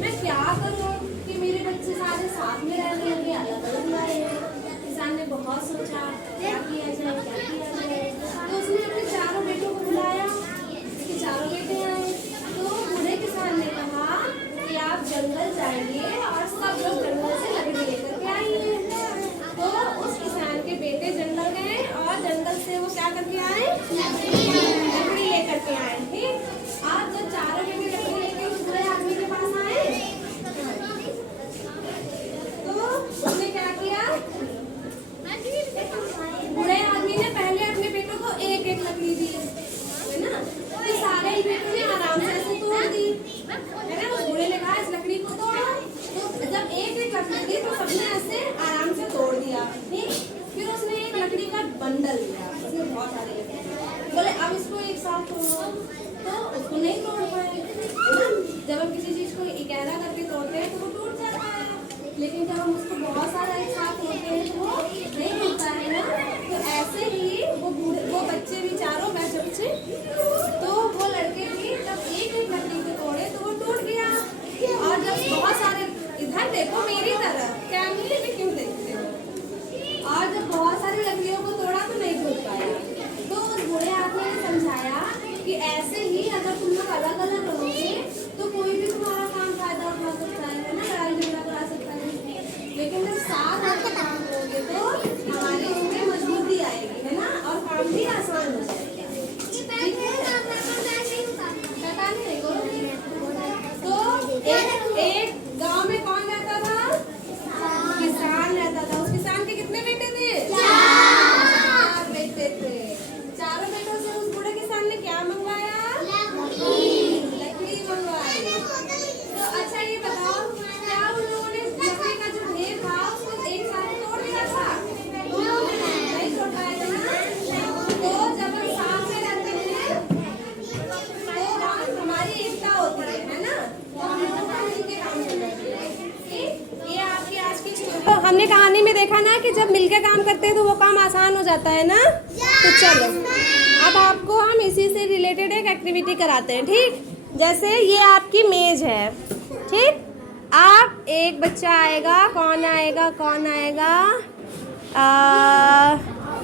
मैं क्या करूं कि मेरे बच्चे सारे साथ में रह रहे हैं, अलग अलग लाए हैं। किसान ने बहुत सोचा क्या किया जाए, क्या किया जाए। तो उसने अपने चारों बेटों को बुलाया कि चारों बेटे आए। तो बूढ़े किसान ने कहा कि आप जंगल जाइए और सब लोग जंगल से लकड़ी लेकर के आइए। तो उस किसान के बेटे जंगल गए और जंगल से वो क्या करके आए, लकड़ी लेकर के आए। ठीक, आज जब चारों बेटे लकड़ी लेकर उस बूढ़े आदमी के पास आए तो उसने क्या किया, बूढ़े आदमी ने पहले अपने बेटों को एक एक लकड़ी दी, है ना। तो सारे ही बेटों ने आराम से ऐसे तोड़ दी, है ना। उस बूढ़े ने कहा इस लकड़ी को तोड़ो। तो जब एक एक लकड़ी दी तो सबने ऐसे आराम से तोड़ दिया। ठीक, फिर उसने एक लकड़ी का बंडल दिया, उसमें बहुत सारी लकड़ी, बोले अब इसको एक साथ तोड़ो। तो उसको नहीं तोड़ पाए, है ना। जब हम किसी चीज को इकट्ठा करके तोड़ते हैं तो वो टूट जाता है, लेकिन जब हम उसको बहुत सारा एक साथ तोड़ते हैं तो वो नहीं टूटता है ना। तो ऐसे ही वो बच्चे भी चारों बच्चे, तो वो लड़के भी जब एक एक लकड़ी को तोड़े तो वो टूट गया। और जब बहुत सारे, इधर देखो मेरी तरफ, कैमरे में क्यों देखते हो। और जब बहुत सारी लकड़ियों को तोड़ा तो नहीं टूट पाया। तो उस बूढ़े आदमी ने समझाया कि ऐसे ही अगर तुम लोग अलग अलग रहोगे तो कोई भी तुम्हारा काम फायदा उठा सकता है ना, लड़ाई झगड़ा करा सकता है। लेकिन जब साथ आकर काम करोगे तो हमारी उसमें मजबूती आएगी, है ना, और काम भी आसान हो जाएगा। तो एक गांव में कौन रहता था, किसान रहता था। उस किसान के कितने बेटे थे, 4 बेटे थे। चारों बेटों से उस बूढ़े किसान ने क्या मंगवाया, लकड़ी मंगवाई। तो अच्छा ये बताओ, क्या उन लोगों ने लकड़ी का जो ढेर था उसको एक साथ तोड़ दिया था, नहीं तोड़ पाए थे ना। तो जब हम साथ में रहते हैं तो हमारी एकता होती है ना। तो हम लोग का मिलके काम करना चाहिए। ये आपकी आज की स्टोरी। तो हमने कहानी में देखा ना कि जब मिलके काम करते हैं तो वो काम आसान हो जाता है ना। तो चलो अब आपको हम इसी से रिलेटेड एक एक्टिविटी कराते हैं। ठीक, जैसे ये आपकी मेज है। ठीक, आप एक बच्चा आएगा, कौन आएगा, कौन आएगा,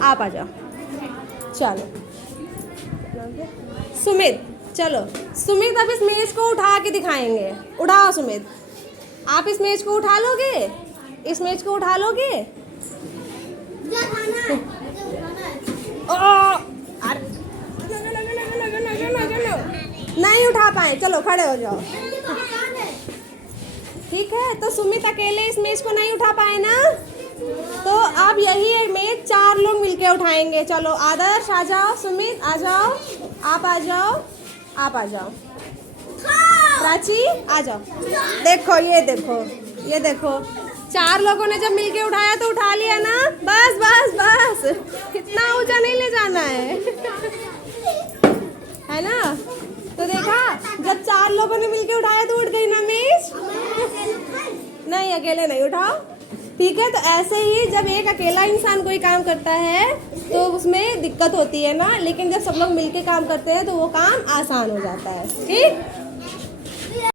आप आ जाओ। चलो सुमित, चलो सुमित अब इस मेज को उठा के दिखाएंगे। उठाओ सुमित, आप इस मेज को उठा लोगे, इस मेज को उठा लोगे। नहीं उठा पाए, चलो खड़े हो जाओ। ठीक है, तो सुमित अकेले इस मेज को नहीं उठा पाए ना, तो अब यही मेज 4 लोग मिलके उठाएंगे। चलो आदर्श आ जाओ, सुमित आ जाओ, आप आ जाओ, आप आ जाओ, प्राची आ जाओ। देखो ये देखो, ये देखो 4 लोगों ने जब मिलके उठाया तो उठा लिया ना। बस बस बस, इतना ऊंचा नहीं ले जाना है ना। तो देखा, जब 4 लोगों ने मिलके उठाया तो उठ गई ना मेज। नहीं, अकेले नहीं उठाओ। ठीक है, तो ऐसे ही जब एक अकेला इंसान कोई काम करता है तो उसमें दिक्कत होती है ना, लेकिन जब सब लोग मिलके काम करते हैं तो वो काम आसान हो जाता है। ठीक।